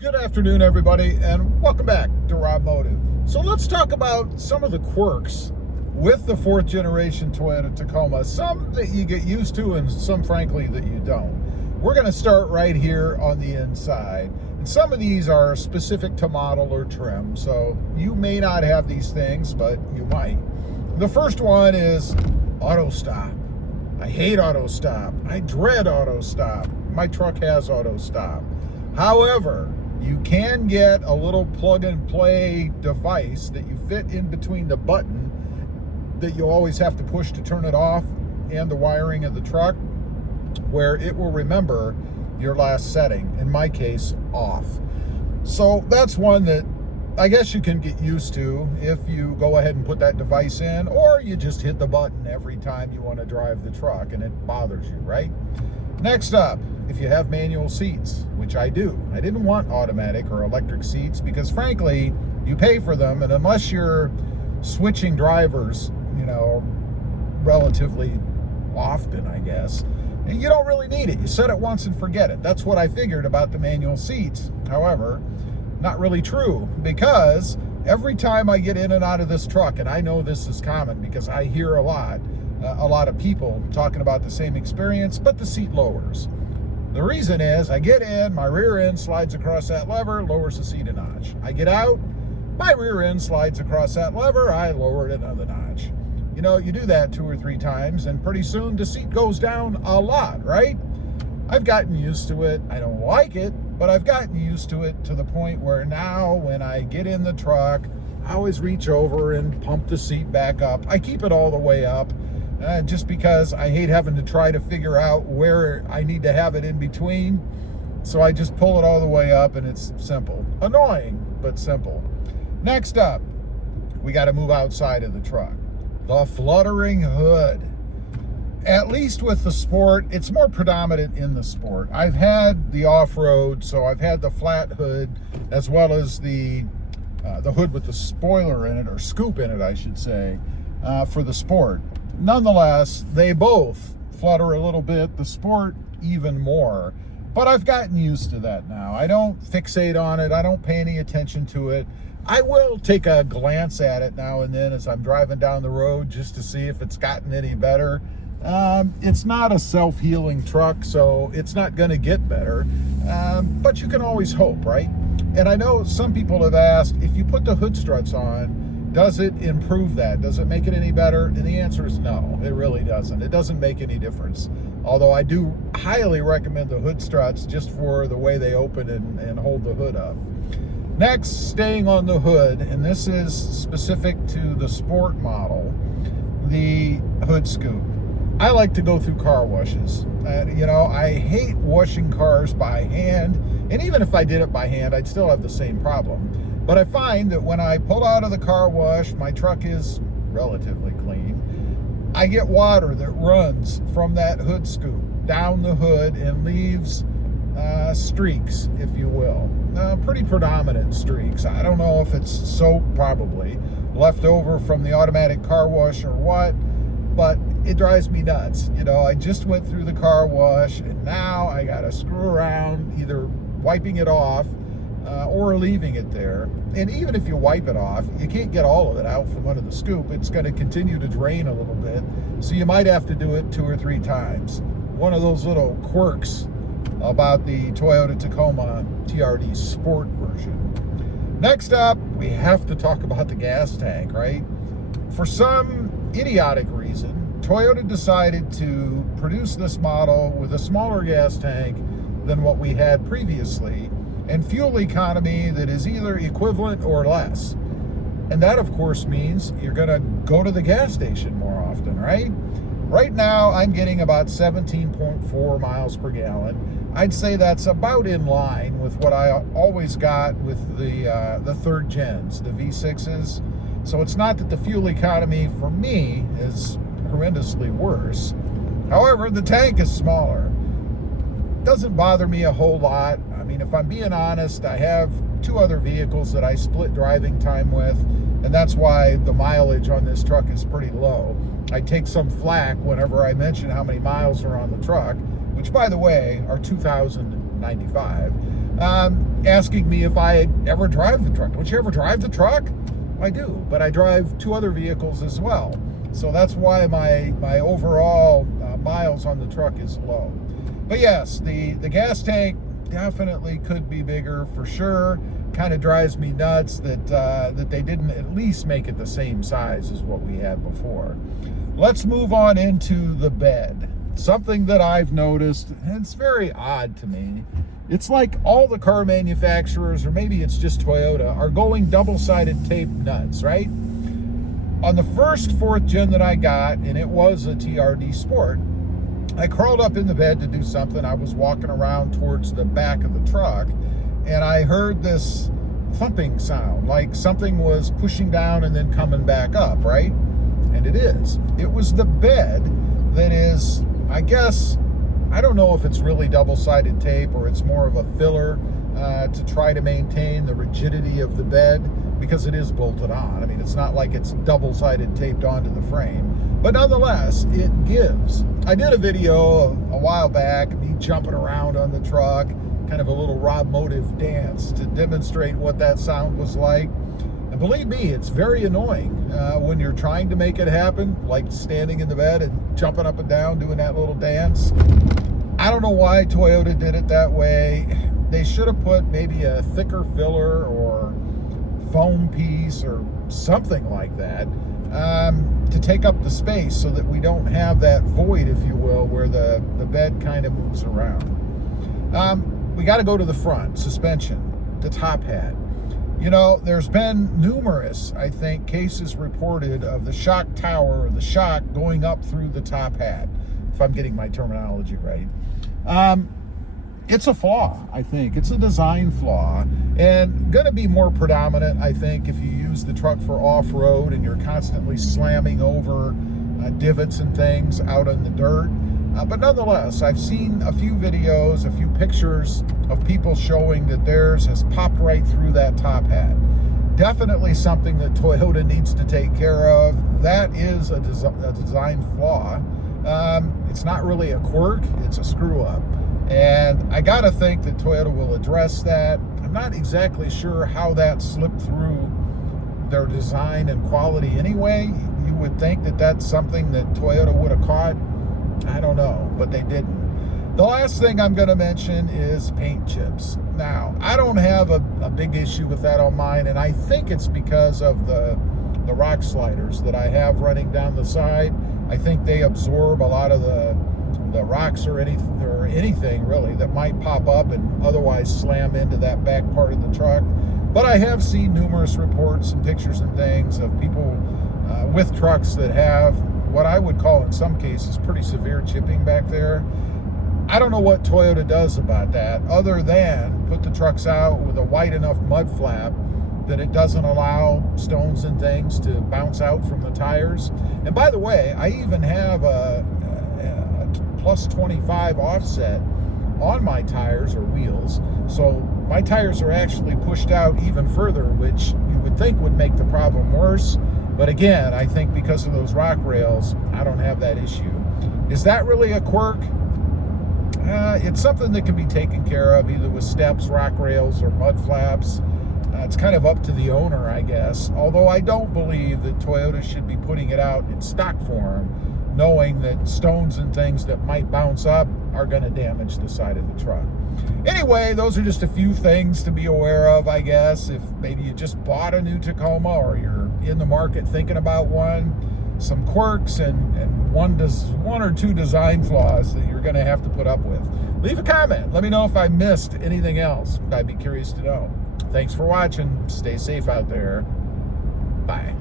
Good afternoon, everybody, and welcome back to RobMotive. So let's talk about some of the quirks with the fourth generation Toyota Tacoma, some that you get used to and some, frankly, that you don't. We're going to start right here on the inside. And some of these are specific to model or trim, so you may not have these things, but you might. The first one is auto stop. I hate auto stop. I dread auto stop. My truck has auto stop. However, you can get a little plug and play device that you fit in between the button that you always have to push to turn it off and the wiring of the truck, where it will remember your last setting, in my case, off. So that's one that I guess you can get used to if you go ahead and put that device in, or you just hit the button every time you want to drive the truck and it bothers you, right? Next up, if you have manual seats, which I do. I didn't want automatic or electric seats because, frankly, you pay for them, and unless you're switching drivers, relatively often, I guess, and you don't really need it. You set it once and forget it. That's what I figured about the manual seats. However, not really true, because every time I get in and out of this truck, and I know this is common because I hear a lot of people talking about the same experience, but the seat lowers. The reason is I get in, my rear end slides across that lever, lowers the seat a notch. I get out, my rear end slides across that lever, I lower it another notch. You do that 2 or 3 times, and pretty soon the seat goes down a lot, right? I've gotten used to it. I don't like it, but I've gotten used to it to the point where now when I get in the truck, I always reach over and pump the seat back up. I keep it all the way up. Just because I hate having to try to figure out where I need to have it in between. So I just pull it all the way up, and it's simple. Annoying, but simple. Next up, we got to move outside of the truck. The fluttering hood. At least with the Sport, it's more predominant in the Sport. I've had the off-road, so I've had the flat hood, as well as the hood with the spoiler in it, or scoop in it, I should say, for the Sport. Nonetheless, they both flutter a little bit, the Sport even more, but I've gotten used to that now. I don't fixate on it. I don't pay any attention to it. I will take a glance at it now and then as I'm driving down the road just to see if it's gotten any better. It's not a self-healing truck, so it's not going to get better, but you can always hope, right? And I know some people have asked, if you put the hood struts on, does it improve that? Does it make it any better? And the answer is no, it really doesn't. It doesn't make any difference. Although I do highly recommend the hood struts just for the way they open and hold the hood up. Next, staying on the hood, and this is specific to the Sport model, the hood scoop. I like to go through car washes. I hate washing cars by hand, and even if I did it by hand, I'd still have the same problem. But I find that when I pull out of the car wash, my truck is relatively clean. I get water that runs from that hood scoop down the hood and leaves streaks, if you will. Pretty predominant streaks. I don't know if it's soap, probably, left over from the automatic car wash or what, but it drives me nuts. I just went through the car wash, and now I got to screw around either wiping it off or leaving it there. And even if you wipe it off, you can't get all of it out from under the scoop. It's going to continue to drain a little bit, so you might have to do it 2 or 3 times. One of those little quirks about the Toyota Tacoma TRD Sport version. Next up, we have to talk about the gas tank, right? For some idiotic reason, Toyota decided to produce this model with a smaller gas tank than what we had previously, and fuel economy that is either equivalent or less. And that, of course, means you're going to go to the gas station more often, right? Right now, I'm getting about 17.4 miles per gallon. I'd say that's about in line with what I always got with the third gens, the V6s. So it's not that the fuel economy for me is horrendously worse. However, the tank is smaller. Doesn't bother me a whole lot. I mean, if I'm being honest, I have 2 other vehicles that I split driving time with, and that's why the mileage on this truck is pretty low. I take some flack whenever I mention how many miles are on the truck, which, by the way, are 2,095. asking me if I ever drive the truck. Don't you ever drive the truck? I do, but I drive 2 other vehicles as well. So that's why my overall miles on the truck is low. But yes, the gas tank definitely could be bigger for sure. Kind of drives me nuts that they didn't at least make it the same size as what we had before. Let's move on into the bed. Something that I've noticed, and it's very odd to me, it's like all the car manufacturers, or maybe it's just Toyota, are going double-sided tape nuts, right? On the first 4th gen that I got, and it was a TRD Sport, I crawled up in the bed to do something. I was walking around towards the back of the truck, and I heard this thumping sound, like something was pushing down and then coming back up, right? And it is. It was the bed that is, I guess, I don't know if it's really double-sided tape or it's more of a filler to try to maintain the rigidity of the bed, because it is bolted on. I mean, it's not like it's double-sided taped onto the frame, but nonetheless, it gives. I did a video a while back, me jumping around on the truck, kind of a little RobMotive dance to demonstrate what that sound was like. And believe me, it's very annoying when you're trying to make it happen, like standing in the bed and jumping up and down, doing that little dance. I don't know why Toyota did it that way. They should have put maybe a thicker filler or foam piece or something like that to take up the space so that we don't have that void, if you will, where the bed kind of moves around. We got to go to the front, suspension, the top hat. You know, there's been numerous, I think, cases reported of the shock tower or the shock going up through the top hat, if I'm getting my terminology right. It's a flaw, I think. It's a design flaw, and going to be more predominant, I think, if you use the truck for off-road and you're constantly slamming over divots and things out in the dirt. But nonetheless, I've seen a few videos, a few pictures of people showing that theirs has popped right through that top hat. Definitely something that Toyota needs to take care of. That is a design flaw. It's not really a quirk, it's a screw-up. And I gotta think that Toyota will address that. I'm not exactly sure how that slipped through their design and quality anyway. You would think that that's something that Toyota would have caught. I don't know, but they didn't. The last thing I'm gonna mention is paint chips. Now, I don't have a big issue with that on mine, and I think it's because of the rock sliders that I have running down the side. I think they absorb a lot of the rocks or anything really that might pop up and otherwise slam into that back part of the truck. But I have seen numerous reports and pictures and things of people with trucks that have what I would call in some cases pretty severe chipping back there. I don't know what Toyota does about that other than put the trucks out with a wide enough mud flap that it doesn't allow stones and things to bounce out from the tires. And by the way, I even have a plus 25 offset on my tires or wheels, so my tires are actually pushed out even further, which you would think would make the problem worse. But again, I think because of those rock rails, I don't have that issue. Is that really a quirk? It's something that can be taken care of either with steps, rock rails, or mud flaps. It's kind of up to the owner, I guess. Although I don't believe that Toyota should be putting it out in stock form, knowing that stones and things that might bounce up are going to damage the side of the truck. Anyway, those are just a few things to be aware of, I guess. If maybe you just bought a new Tacoma or you're in the market thinking about one, some quirks and one or two design flaws that you're going to have to put up with. Leave a comment. Let me know if I missed anything else. I'd be curious to know. Thanks for watching. Stay safe out there. Bye.